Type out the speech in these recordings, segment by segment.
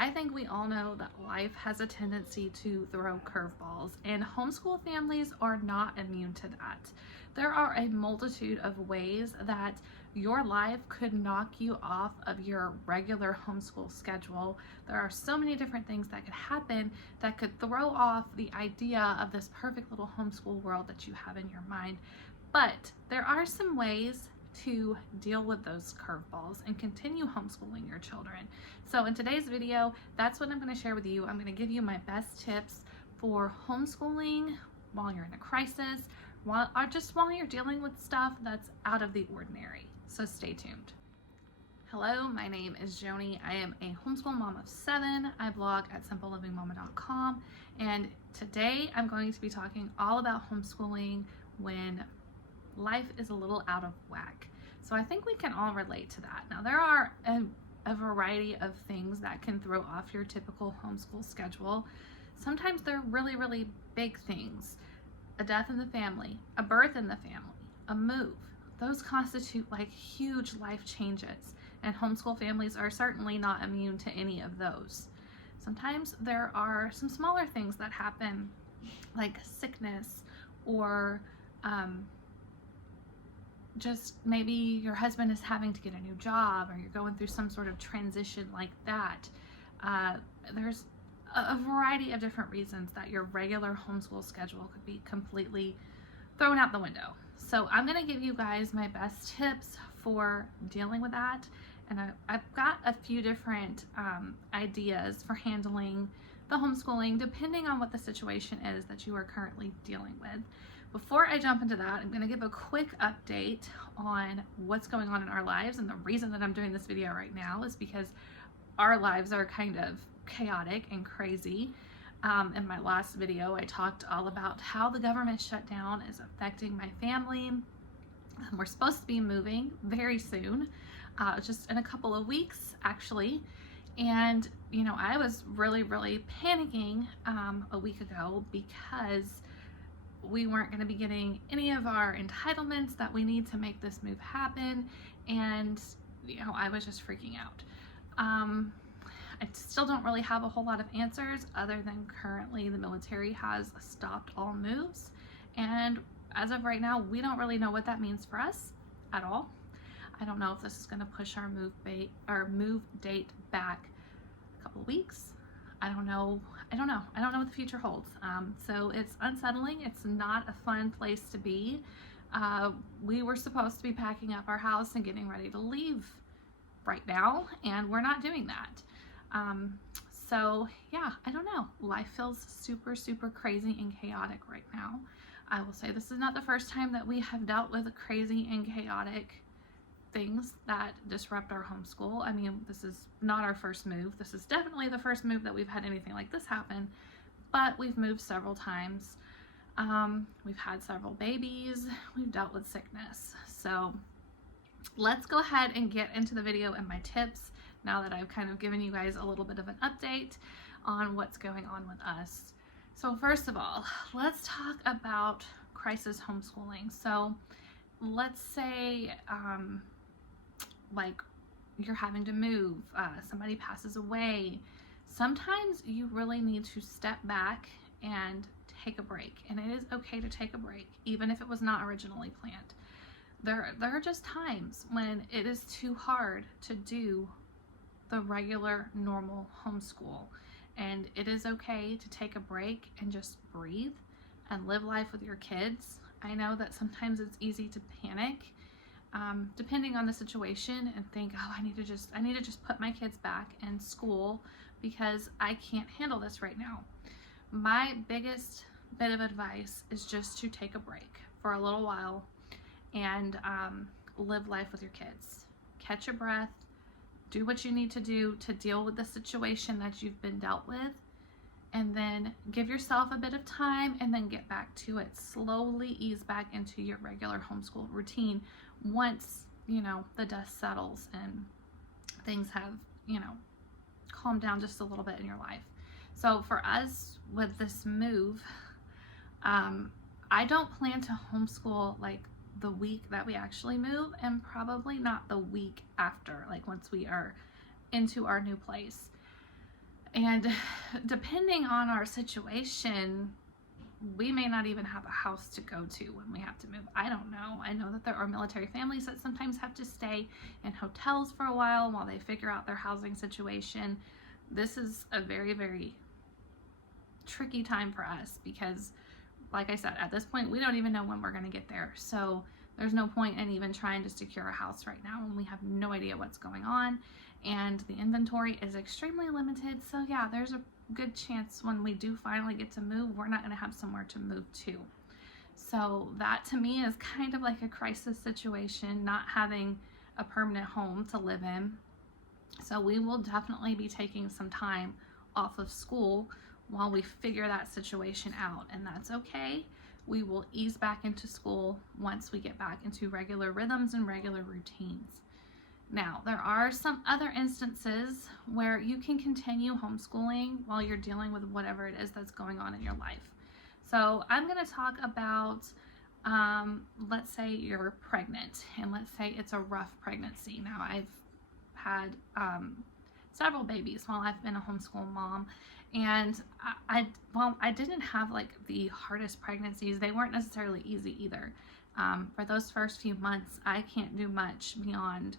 I think we all know that life has a tendency to throw curveballs, and homeschool families are not immune to that. There are a multitude of ways that your life could knock you off of your regular homeschool schedule. There are so many different things that could happen that could throw off the idea of this perfect little homeschool world that you have in your mind. But there are some ways to deal with those curveballs and continue homeschooling your children. So in today's video, that's what I'm going to share with you. I'm going to give you my best tips for homeschooling while you're in a crisis, while you're dealing with stuff that's out of the ordinary. So stay tuned. Hello, my name is Joni. I am a homeschool mom of 7. I blog at simplelivingmama.com, and today I'm going to be talking all about homeschooling when life is a little out of whack. So I think we can all relate to that. Now, there are a variety of things that can throw off your typical homeschool schedule. Sometimes they're really, really big things. A death in the family, a birth in the family, a move. Those constitute like huge life changes, and homeschool families are certainly not immune to any of those. Sometimes there are some smaller things that happen, like sickness, or just maybe your husband is having to get a new job, or you're going through some sort of transition like that. There's a variety of different reasons that your regular homeschool schedule could be completely thrown out the window. So I'm going to give you guys my best tips for dealing with that. And I've got a few different ideas for handling the homeschooling depending on what the situation is that you are currently dealing with. Before I jump into that, I'm going to give a quick update on what's going on in our lives. And the reason that I'm doing this video right now is because our lives are kind of chaotic and crazy. In my last video, I talked all about how the government shutdown is affecting my family. We're supposed to be moving very soon, just in a couple of weeks, actually. And, you know, I was really, really panicking a week ago because we weren't going to be getting any of our entitlements that we need to make this move happen. And, you know, I was just freaking out. I still don't really have a whole lot of answers other than currently the military has stopped all moves. And as of right now, we don't really know what that means for us at all. I don't know if this is going to push our move date back a couple of weeks. I don't know what the future holds. So it's unsettling. It's not a fun place to be. We were supposed to be packing up our house and getting ready to leave right now, and we're not doing that. So yeah, I don't know. Life feels super, super crazy and chaotic right now. I will say this is not the first time that we have dealt with crazy and chaotic things that disrupt our homeschool. I mean, this is not our first move. This is definitely the first move that we've had anything like this happen, but we've moved several times. We've had several babies. We've dealt with sickness. So let's go ahead and get into the video and my tips now that I've kind of given you guys a little bit of an update on what's going on with us. So first of all, let's talk about crisis homeschooling. So let's say like you're having to move, somebody passes away. Sometimes you really need to step back and take a break, and it is okay to take a break even if it was not originally planned. There are just times when it is too hard to do the regular normal homeschool, and it is okay to take a break and just breathe and live life with your kids. I know that sometimes it's easy to panic depending on the situation and think, oh, I need to just put my kids back in school because I can't handle this right now. My biggest bit of advice is just to take a break for a little while and live life with your kids. Catch your breath. Do what you need to do to deal with the situation that you've been dealt with, and then give yourself a bit of time and then get back to it. Slowly ease back into your regular homeschool routine once, you know, the dust settles and things have, you know, calmed down just a little bit in your life. So for us with this move, I don't plan to homeschool like the week that we actually move, and probably not the week after, like once we are into our new place. And depending on our situation, we may not even have a house to go to when we have to move. I don't know. I know that there are military families that sometimes have to stay in hotels for a while they figure out their housing situation. This is a very, very tricky time for us because, like I said, at this point, we don't even know when we're going to get there. So there's no point in even trying to secure a house right now when we have no idea what's going on and the inventory is extremely limited. So yeah, there's a good chance when we do finally get to move, we're not going to have somewhere to move to. So that to me is kind of like a crisis situation, not having a permanent home to live in. So we will definitely be taking some time off of school while we figure that situation out, and that's okay. We will ease back into school once we get back into regular rhythms and regular routines. Now, there are some other instances where you can continue homeschooling while you're dealing with whatever it is that's going on in your life. So I'm going to talk about, let's say you're pregnant, and let's say it's a rough pregnancy. Now, I've had several babies while I've been a homeschool mom, and I didn't have like the hardest pregnancies. They weren't necessarily easy either. For those first few months, I can't do much beyond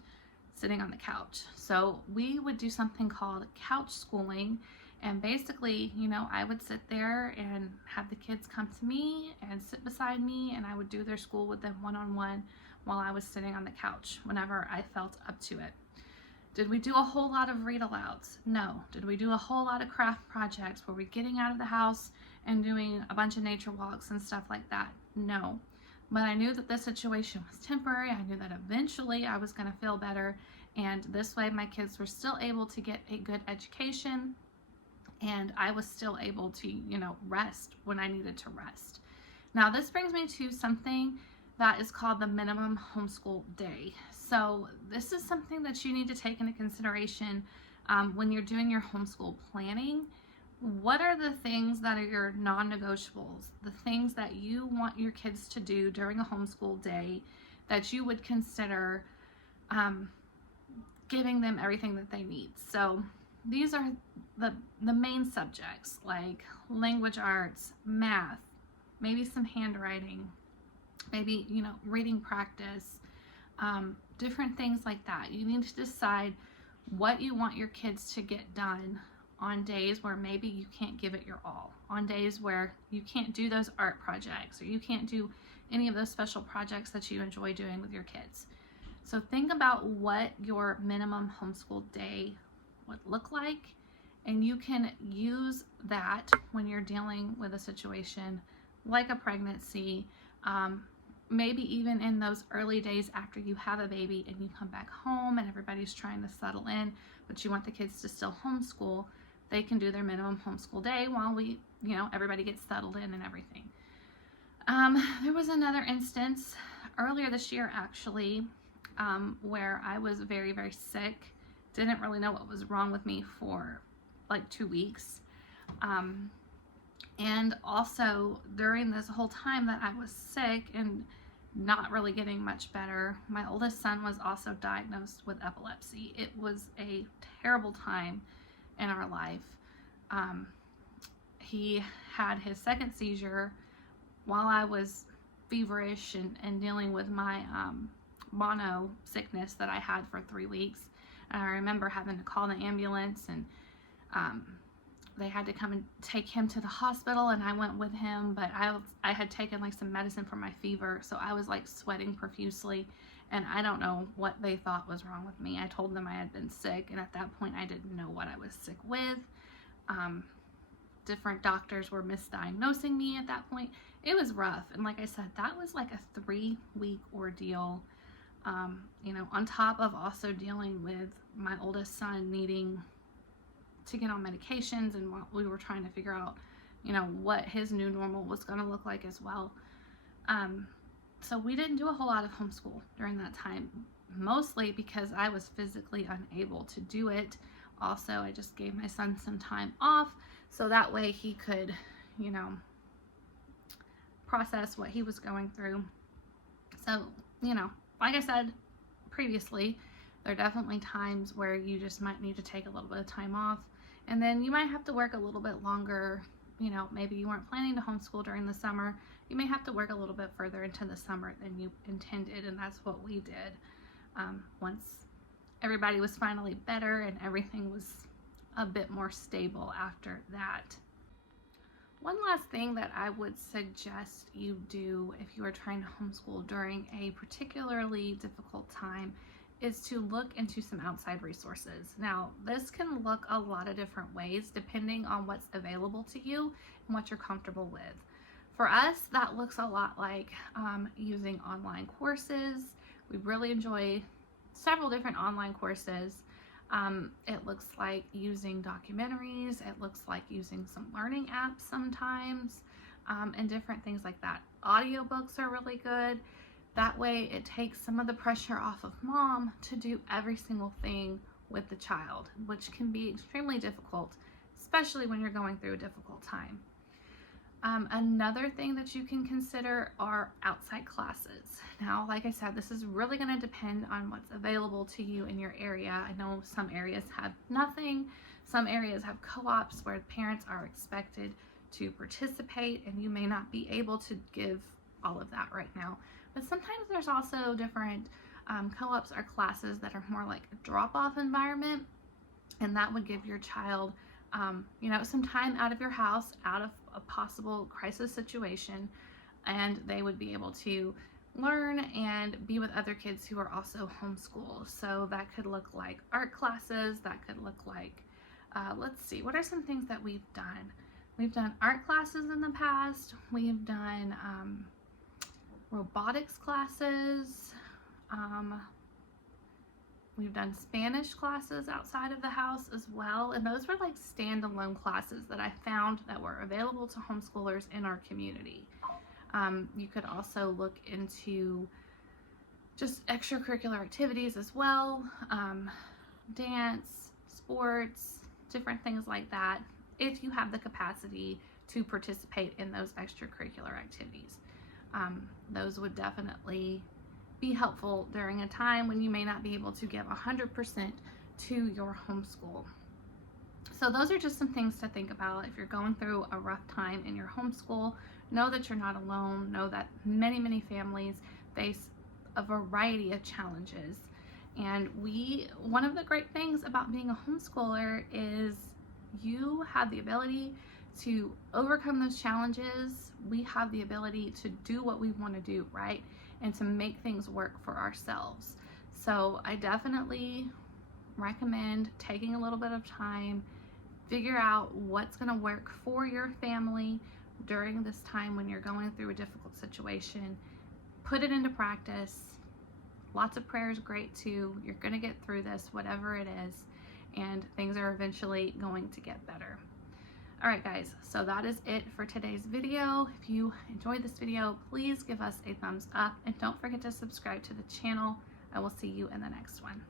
sitting on the couch. So we would do something called couch schooling, and basically, you know, I would sit there and have the kids come to me and sit beside me, and I would do their school with them one-on-one while I was sitting on the couch whenever I felt up to it. Did we do a whole lot of read alouds? No. Did we do a whole lot of craft projects? Were we getting out of the house and doing a bunch of nature walks and stuff like that? No. But I knew that this situation was temporary. I knew that eventually I was going to feel better, and this way my kids were still able to get a good education, and I was still able to, you know, rest when I needed to rest. Now, this brings me to something that is called the minimum homeschool day. So this is something that you need to take into consideration when you're doing your homeschool planning. What are the things that are your non-negotiables, the things that you want your kids to do during a homeschool day that you would consider giving them everything that they need? So these are the main subjects, like language arts, math, maybe some handwriting, maybe, you know, reading practice, different things like that. You need to decide what you want your kids to get done on days where maybe you can't give it your all, on days where you can't do those art projects or you can't do any of those special projects that you enjoy doing with your kids. So think about what your minimum homeschool day would look like, and you can use that when you're dealing with a situation like a pregnancy, maybe even in those early days after you have a baby and you come back home and everybody's trying to settle in, but you want the kids to still homeschool. They can do their minimum homeschool day while we, you know, everybody gets settled in and everything. There was another instance earlier this year, actually, where I was very, very sick. Didn't really know what was wrong with me for like 2 weeks. And also during this whole time that I was sick and not really getting much better, my oldest son was also diagnosed with epilepsy. It was a terrible time in our life. He had his second seizure while I was feverish and dealing with my mono sickness that I had for 3 weeks. And I remember having to call the ambulance, and they had to come and take him to the hospital, and I went with him, but I had taken like some medicine for my fever, so I was like sweating profusely, and I don't know what they thought was wrong with me. I told them I had been sick, and at that point I didn't know what I was sick with. Different doctors were misdiagnosing me at that point. It was rough, and like I said, that was like a 3-week ordeal, you know, on top of also dealing with my oldest son needing to get on medications, and we were trying to figure out, you know, what his new normal was going to look like as well. So we didn't do a whole lot of homeschool during that time, mostly because I was physically unable to do it. Also, I just gave my son some time off so that way he could, you know, process what he was going through. So, you know, like I said previously, there are definitely times where you just might need to take a little bit of time off And then you might have to work a little bit longer. You know, maybe you weren't planning to homeschool during the summer. You may have to work a little bit further into the summer than you intended, and that's what we did. Once everybody was finally better and everything was a bit more stable after that. One last thing that I would suggest you do if you are trying to homeschool during a particularly difficult time is to look into some outside resources. Now, this can look a lot of different ways depending on what's available to you and what you're comfortable with. For us, that looks a lot like using online courses. We really enjoy several different online courses. It looks like using documentaries. It looks like using some learning apps sometimes, and different things like that. Audiobooks are really good. That way it takes some of the pressure off of mom to do every single thing with the child, which can be extremely difficult, especially when you're going through a difficult time. Another thing that you can consider are outside classes. Now, like I said, this is really going to depend on what's available to you in your area. I know some areas have nothing. Some areas have co-ops where parents are expected to participate, and you may not be able to give all of that right now. But sometimes there's also different co-ops or classes that are more like a drop-off environment, and that would give your child you know, some time out of your house, out of a possible crisis situation, and they would be able to learn and be with other kids who are also homeschooled. So that could look like art classes, that could look like, let's see, what are some things that we've done? We've done art classes in the past, we've done robotics classes, we've done Spanish classes outside of the house as well, and those were like standalone classes that I found that were available to homeschoolers in our community. You could also look into just extracurricular activities as well, dance, sports, different things like that, if you have the capacity to participate in those extracurricular activities. Those would definitely be helpful during a time when you may not be able to give 100% to your homeschool. So those are just some things to think about if you're going through a rough time in your homeschool. Know that you're not alone. Know that many families face a variety of challenges. And one of the great things about being a homeschooler is you have the ability to overcome those challenges. We have the ability to do what we want to do, right? And to make things work for ourselves. So I definitely recommend taking a little bit of time, figure out what's going to work for your family during this time when you're going through a difficult situation. Put it into practice. Lots of prayer is great too. You're going to get through this, whatever it is, and things are eventually going to get better. All right, guys, so that is it for today's video. If you enjoyed this video, please give us a thumbs up and don't forget to subscribe to the channel. I will see you in the next one.